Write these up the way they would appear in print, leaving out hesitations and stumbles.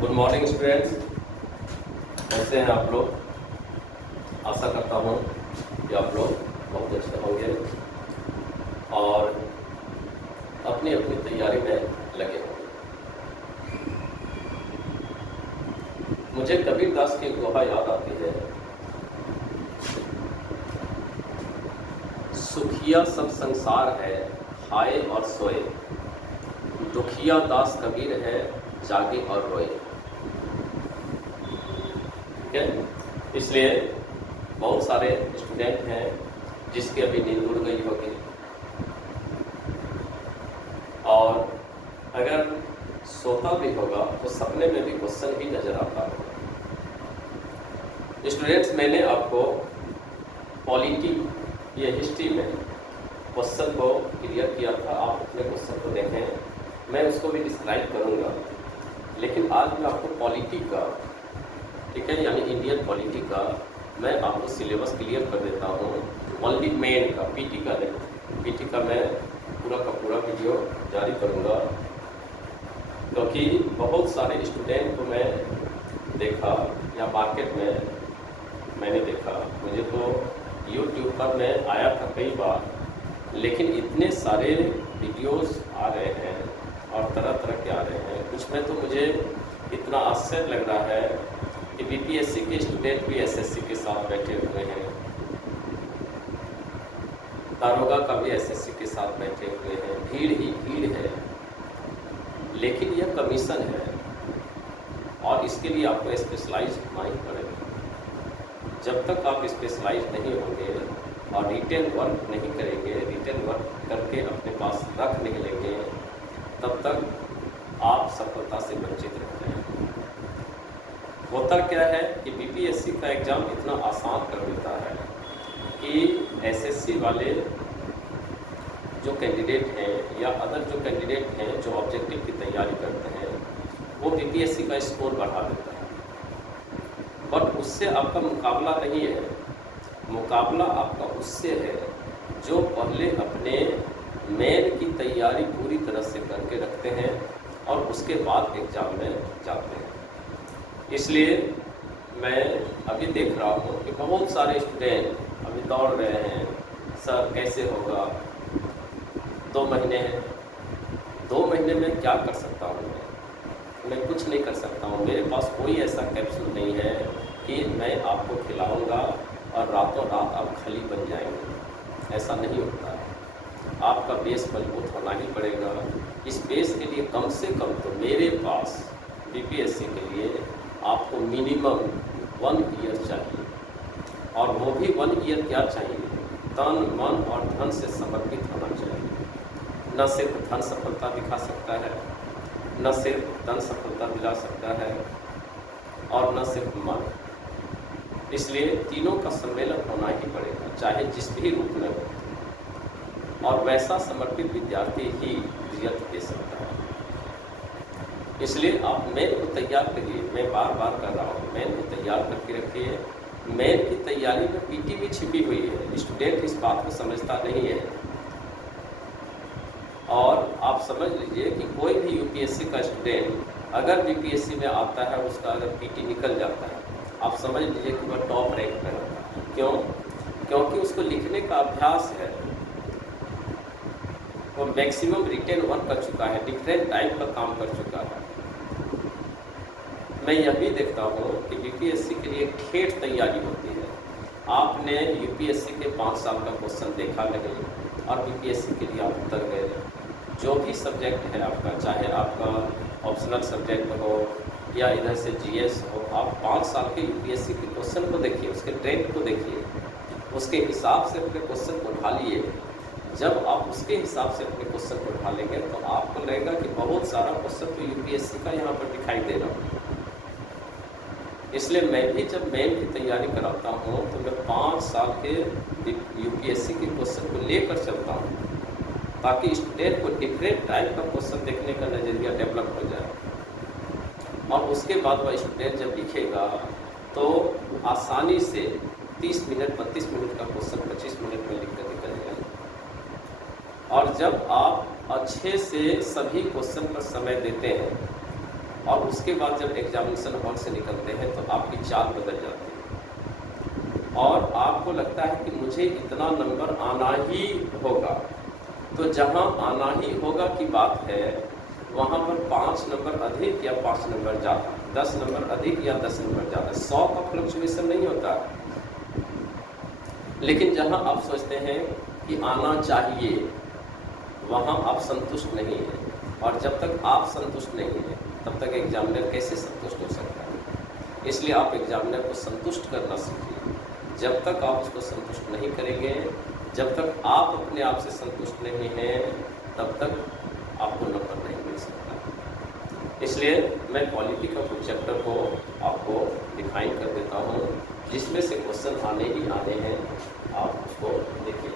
Good morning students, कैसे हैं आप लोग। आशा करता हूँ कि आप लोग बहुत अच्छे होंगे और अपनी अपनी तैयारी में लगे होंगे। मुझे कबीर दास की एक दोहा याद आती है, सुखिया सब संसार है खाए और सोए, दुखिया दास कबीर है जागे और रोए। ठीक है, इसलिए बहुत सारे स्टूडेंट हैं जिसकी अभी नींद उड़ गई होगी और अगर सोता भी होगा तो सपने में भी क्वेश्चन ही नजर आता होगा। स्टूडेंट्स, मैंने आपको पॉलिटी या हिस्ट्री में क्वेश्चन को क्लियर किया था। आप अपने क्वेश्चन को देखें, मैं उसको भी डिस्क्राइब करूंगा, लेकिन आज मैं आपको पॉलिटी का, ठीक है, यानी इंडियन पॉलिटी का मैं आपको सिलेबस क्लियर कर देता हूँ। ओनली मेन का, पीटी का नहीं। पीटी का मैं पूरा का पूरा वीडियो जारी करूँगा, क्योंकि बहुत सारे स्टूडेंट को मैं देखा या मार्केट में मैंने देखा, मुझे तो यूट्यूब पर मैं आया था कई बार, लेकिन इतने सारे वीडियोस आ रहे हैं और तरह तरह के आ रहे हैं, कुछ में तो मुझे इतना आश्चर्य लग रहा है कि बीपीएससी के स्टूडेंट भी एसएससी के साथ बैठे हुए हैं, दारोगा का भी एसएससी के साथ बैठे हुए हैं, भीड़ ही भीड़ है। लेकिन यह कमीशन है और इसके लिए आपको स्पेशलाइज होना ही पड़ेगा। जब तक आप स्पेशलाइज नहीं होंगे और रिटेन वर्क नहीं करेंगे, रिटेन वर्क करके अपने पास रख नहीं लेंगे, तब तक आप सफलता से वंचित रहते हैं। होता क्या है कि बीपीएससी का एग्ज़ाम इतना आसान कर देता है कि एसएससी वाले जो कैंडिडेट हैं या अदर जो कैंडिडेट हैं जो ऑब्जेक्टिव की तैयारी करते हैं, वो बीपीएससी का स्कोर बढ़ा देता है। बट उससे आपका मुकाबला नहीं है, मुकाबला आपका उससे है जो पहले अपने मेन की तैयारी पूरी तरह से करके रखते हैं और उसके बाद एग्ज़ाम में जाते हैं। इसलिए मैं अभी देख रहा हूँ कि बहुत सारे स्टूडेंट अभी दौड़ रहे हैं, सर कैसे होगा, 2 महीने हैं, 2 महीने में क्या कर सकता हूँ मैं कुछ नहीं कर सकता हूँ। मेरे पास कोई ऐसा कैप्सूल नहीं है कि मैं आपको खिलाऊंगा और रातों रात आप खली बन जाएंगे, ऐसा नहीं होता है। आपका बेस मजबूत होना ही पड़ेगा। इस बेस के लिए कम से कम तो मेरे पास बीपीएससी के लिए आपको मिनिमम 1 ईयर चाहिए, और वो भी 1 ईयर क्या चाहिए, तन मन और धन से समर्पित होना चाहिए। न सिर्फ धन सफलता दिखा सकता है, न सिर्फ धन सफलता दिला सकता है, और न सिर्फ मन। इसलिए तीनों का सम्मेलन होना ही पड़ेगा, चाहे जिस भी रूप में हो, और वैसा समर्पित विद्यार्थी ही रिजल्ट दे सकता है। इसलिए आप मेन को तैयार करिए, मैं बार बार कर रहा हूँ, मेन को तैयार करके रखिए। मेन की तैयारी में पीटी भी छिपी हुई है, स्टूडेंट इस बात को समझता नहीं है। और आप समझ लीजिए कि कोई भी यूपीएससी का स्टूडेंट अगर बीपीएससी में आता है, उसका अगर पीटी निकल जाता है, आप समझ लीजिए कि वह टॉप रैंक पर रहता है। क्यों? क्योंकि उसको लिखने का अभ्यास है, वो मैक्सिमम रिटेन वर्क कर चुका है, डिफरेंट टाइप का काम कर चुका है। मैं यह भी देखता हूँ कि बीपीएससी के लिए ठेठ तैयारी होती है। आपने यूपीएससी के 5 साल का क्वेश्चन देखा नहीं और बीपीएससी के लिए आप उतर गए। जो भी सब्जेक्ट है आपका, चाहे आपका ऑप्शनल सब्जेक्ट हो या इधर से जीएस हो, आप 5 साल के यूपीएससी के क्वेश्चन को देखिए, उसके ट्रेंड को देखिए, उसके हिसाब से अपने क्वेश्चन को ढालिए। जब आप उसके हिसाब से अपने क्वेश्चन को ढालेंगे तो आपको लगेगा कि बहुत सारा क्वेश्चन तो यूपीएससी का यहाँ पर दिखाई दे रहा है। इसलिए मैं भी जब मेन की तैयारी कराता हूँ तो मैं 5 साल के यूपीएससी के क्वेश्चन को लेकर चलता हूँ, ताकि स्टूडेंट को डिफरेंट टाइप का क्वेश्चन देखने का नज़रिया डेवलप हो जाए, और उसके बाद वह स्टूडेंट जब लिखेगा तो आसानी से 30 मिनट 32 मिनट का क्वेश्चन 25 मिनट में लिख कर निकल जाएगा। और जब आप अच्छे से सभी क्वेश्चन पर समय देते हैं और उसके बाद जब एग्जामिनेशन हॉल से निकलते हैं तो आपकी चाल बदल जाती है और आपको लगता है कि मुझे इतना नंबर आना ही होगा। तो जहाँ आना ही होगा की बात है वहाँ पर 5 नंबर अधिक या 5 नंबर ज़्यादा, 10 नंबर अधिक या 10 नंबर ज़्यादा, 100 का फ्लक्चुएशन नहीं होता। लेकिन जहाँ आप सोचते हैं कि आना चाहिए वहाँ आप संतुष्ट नहीं हैं, और जब तक आप संतुष्ट नहीं हैं तब तक एग्जामिनर कैसे संतुष्ट हो सकता है। इसलिए आप एग्जामिनर को संतुष्ट करना सीखिए। जब तक आप उसको संतुष्ट नहीं करेंगे, जब तक आप अपने आप से संतुष्ट नहीं हैं, तब तक आपको नंबर नहीं मिल सकता। इसलिए मैं क्वालिटी का कुछ चैप्टर को आपको डिफाइन कर देता हूँ, जिसमें से क्वेश्चन आने ही आने हैं, आप उसको देखिए।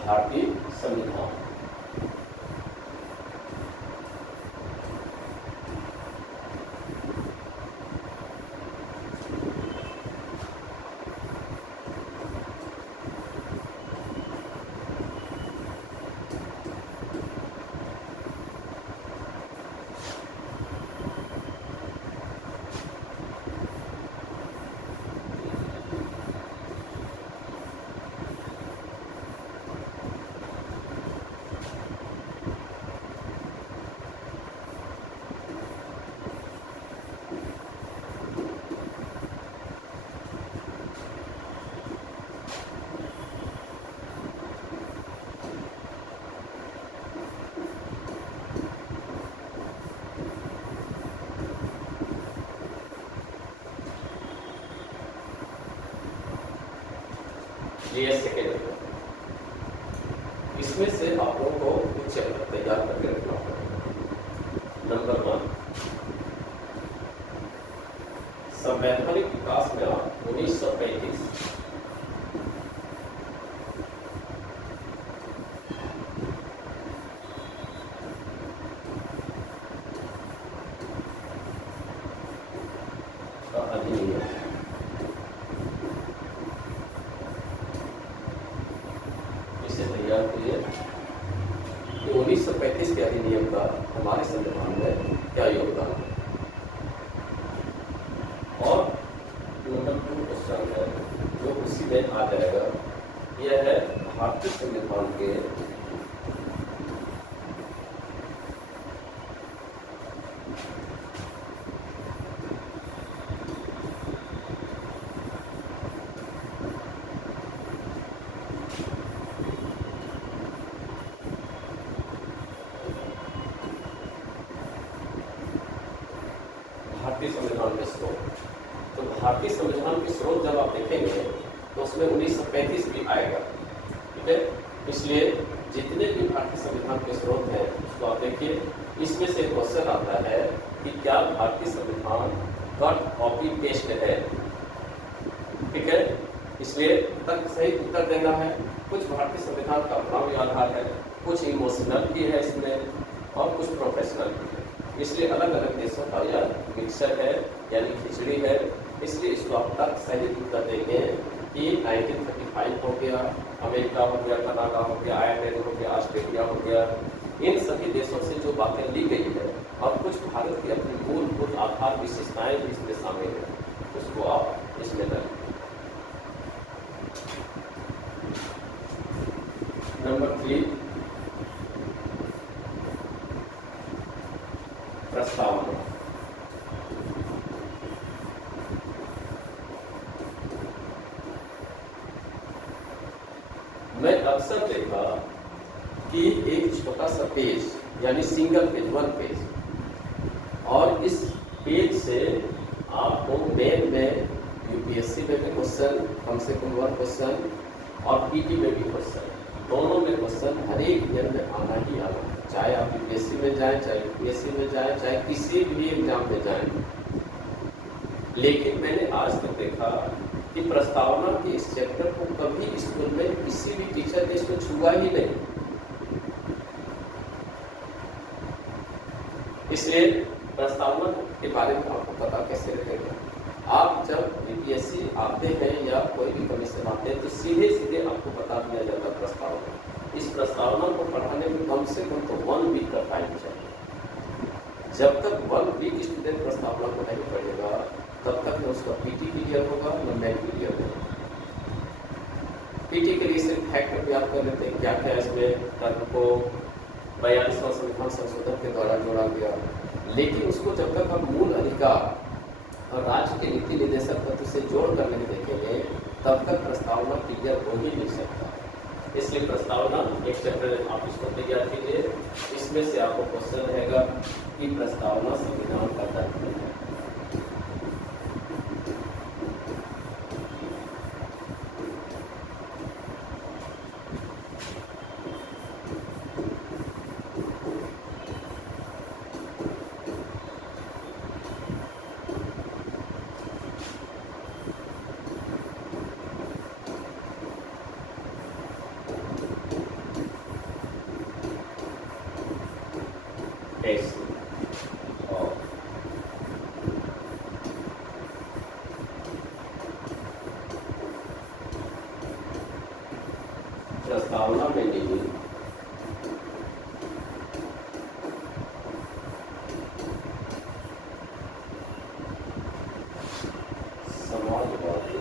भारतीय संविधान ये सेकेंड है। इसमें से आप लोगों को कुछ चैप्टर तैयार करके रखना पड़ेगा। नंबर 1, संवैधानिक विकास में 1935 का अधिनियम, तैयार किए कि 1935 के अधिनियम का हमारे संविधान में क्या योगदान है। और नंबर 2 क्वेश्चन है जो उसी में आ जाएगा, यह है भारतीय संविधान के भारतीय संविधान के स्रोत। तो भारतीय संविधान के स्रोत जब आप देखेंगे तो उसमें 1935 भी आएगा, ठीक है। इसलिए जितने भी भारतीय संविधान के स्रोत हैं उसको आप देखिए। इसमें से क्वेश्चन आता है कि क्या भारतीय संविधान कट कॉपी पेस्ट है, ठीक है। इसलिए तक सही उत्तर देना है। कुछ भारतीय संविधान का अपना भी आधार है, कुछ इमोशनल भी है इसमें और कुछ प्रोफेशनल भी है। इसलिए अलग अलग देशों का यह मिक्सचर है, यानी खिचड़ी है। इसलिए इसको आप तक सही उत्तर देंगे कि 1935 हो गया, अमेरिका हो गया, कनाडा हो गया, आयरलैंड हो गया, ऑस्ट्रेलिया हो गया, इन सभी देशों से जो बातें ली गई है और कुछ भारत की अपनी मूलभूत आधार विशेषताएं भी इसमें शामिल है, उसको आप इसमें डालें। नंबर 3, प्रस्तावना। मैं अक्सर देखा कि एक छोटा सा पेज यानी सिंगल पेज, 1 पेज, और इस पेज से आपको मेन में यूपीएससी में भी क्वेश्चन, कम से कम 1 क्वेश्चन, और पीटी में भी क्वेश्चन, दोनों में क्वेश्चन हर एक ईयर में आना ही आना है। चाहे आप यूपीएससी में जाएं, चाहे यूपीएससी में जाएं, चाहे किसी भी एग्जाम में जाएं। लेकिन मैंने आज तक देखा कि प्रस्तावना के इस चैप्टर को कभी स्कूल में किसी भी टीचर ने इसको छुआ ही नहीं। इसलिए प्रस्तावना के बारे में आपको पता कैसे लगेगा? आप जब यूपीएससी आते हैं या कोई भी कमीशन आते हैं तो सीधे सीधे आपको बता दिया जाता है प्रस्तावना। इस प्रस्तावना को पढ़ाने में कम से कम तो 1 वीक का टाइम चाहिए। जब तक 1 वीक स्टूडेंट प्रस्तावना को नहीं पढ़ेगा तब तक न उसका पीटी क्लियर होगा न मेन क्लियर होगा। पीटी के लिए सिर्फ फैक्ट याद कर लेते हैं, क्या क्या इसमें टर्म को 42वां संविधान संशोधन के द्वारा जोड़ा गया। लेकिन उसको जब तक हम मूल अधिकार और राज्य के नीति निर्देशक तत्व से जोड़ कर नहीं देखेंगे तब तक प्रस्तावना क्लियर हो ही नहीं सकता। इसलिए प्रस्तावना एक चैप्टर आप इसको तैयार कीजिए। इसमें से आपको क्वेश्चन रहेगा कि प्रस्तावना संविधान का तत्व है। प्रस्तावना में नहीं समाजवादी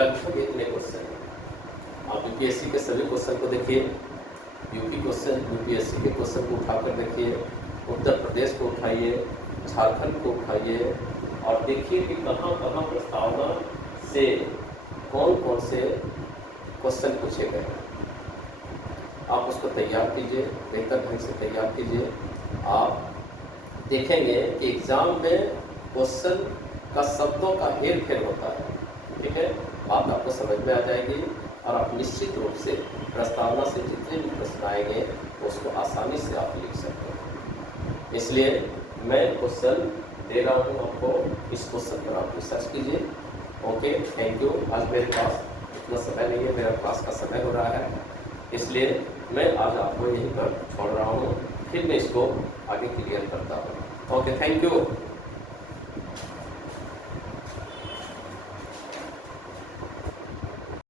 लगभग इतने क्वेश्चन हैं। आप यूपीएससी के सभी क्वेश्चन को देखिए, यूपी क्वेश्चन, यूपीएससी के क्वेश्चन को उठाकर देखिए, उत्तर प्रदेश को उठाइए, झारखंड को उठाइए और देखिए कि कहाँ कहाँ प्रस्तावना से कौन कौन से क्वेश्चन पूछे गए हैं। आप उसको तैयार कीजिए, बेहतर ढंग से तैयार कीजिए। आप देखेंगे कि एग्ज़ाम में क्वेश्चन का शब्दों का हेर फेर होता है, ठीक है। बात आपको समझ में आ जाएगी और आप निश्चित रूप से प्रस्तावना से जितने भी प्रश्न आएंगे उसको आसानी से आप लिख सकते हैं। इसलिए मैं क्वेश्चन दे रहा हूँ आपको, इस क्वेश्चन पर आप रिसर्च कीजिए। Okay, thank you. आज मेरे पास इतना समय नहीं है, मेरा क्लास का समय हो रहा है, इसलिए मैं आज आपको यहीं पर छोड़ रहा हूँ, फिर मैं इसको आगे क्लियर करता हूँ। Okay, thank you.